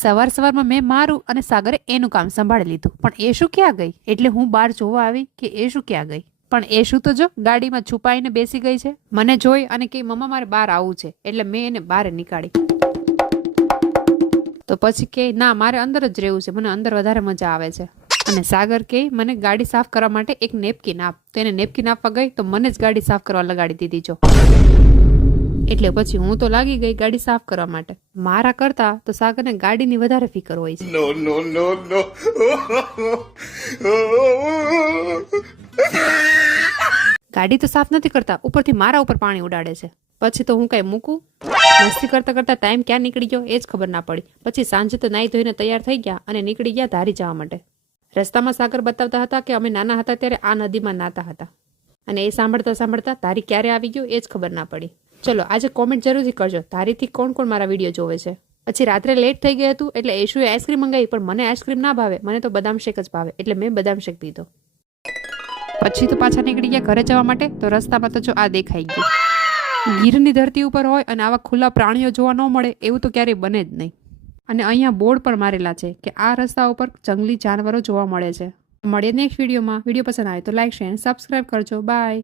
સવાર સવારમાં મેં મારું અને સાગરે એનું કામ સંભાળી લીધું, પણ એ શું ક્યાં ગઈ? એટલે હું બહાર જોવા આવી કે એ શું ક્યાં ગઈ. પણ એ શું તો જો ગાડીમાં છુપાઈને બેસી ગઈ છે. મને જોઈ અને કે મમ્મા મારે બહાર આવવું છે, એટલે મેં એને બહાર નીકાળી. તો પછી કે ના મારે અંદર જ રહેવું છે, મને અંદર વધારે મજા આવે છે. અને સાગર કે મને ગાડી સાફ કરવા માટે એક નેપકિન આપ. તો એને નેપકિન આપવા ગઈ તો મને જ ગાડી સાફ કરવા લગાડી દીધી જો. એટલે પછી હું તો લાગી ગઈ ગાડી સાફ કરવા માટે. મારા કરતા તો સાગરને ગાડીની વધારે ફિકર હોય છે. No, no, no, no. ગાડી તો સાફ નથી કરતા, ઉપરથી મારા ઉપર પાણી ઉડાડે છે. પછી તો હું કઈ મૂકું? મસ્તી કરતા કરતા ટાઈમ ક્યાં નીકળી ગયો એ જ ખબર ના પડી. પછી સાંજે તો નાઈ ધોઈને તૈયાર થઈ ગયા અને નીકળી ગયા ધારી જવા માટે. રસ્તામાં સાગર બતાવતા હતા કે અમે નાના હતા ત્યારે આ નદીમાં નાતા હતા. અને એ સાંભળતા સાંભળતા ધારી ક્યારે આવી ગયું એ જ ખબર ના પડી. ચલો આજે કોમેન્ટ જરૂરથી કરજો, ધારીથી કોણ કોણ મારા વિડીયો જોવે છે. પછી રાત્રે લેટ થઈ ગયું હતું એટલે એશુએ આઈસ્ક્રીમ મંગાવી, પણ મને આઈસ્ક્રીમ ના ભાવે, મને તો બદામ શેક જ ભાવે, એટલે મેં બદામ શેક પીધો. પછી તો પાછા નીકળી ગયા ઘરે જવા માટે. તો રસ્તામાં તો જો આ દેખાઈ ગયું. ગીરની ધરતી ઉપર હોય અને આવા ખુલ્લા પ્રાણીઓ જોવા ન મળે એવું તો ક્યારેય બને જ નહીં. અને અહીંયા બોર્ડ પણ મારેલા છે કે આ રસ્તા ઉપર જંગલી જાનવરો જોવા મળે છે. મળીએ નેક્સ્ટ વિડીયોમાં. વિડીયો પસંદ આવે તો લાઈક, શેર અને સબસ્ક્રાઈબ કરજો. બાય.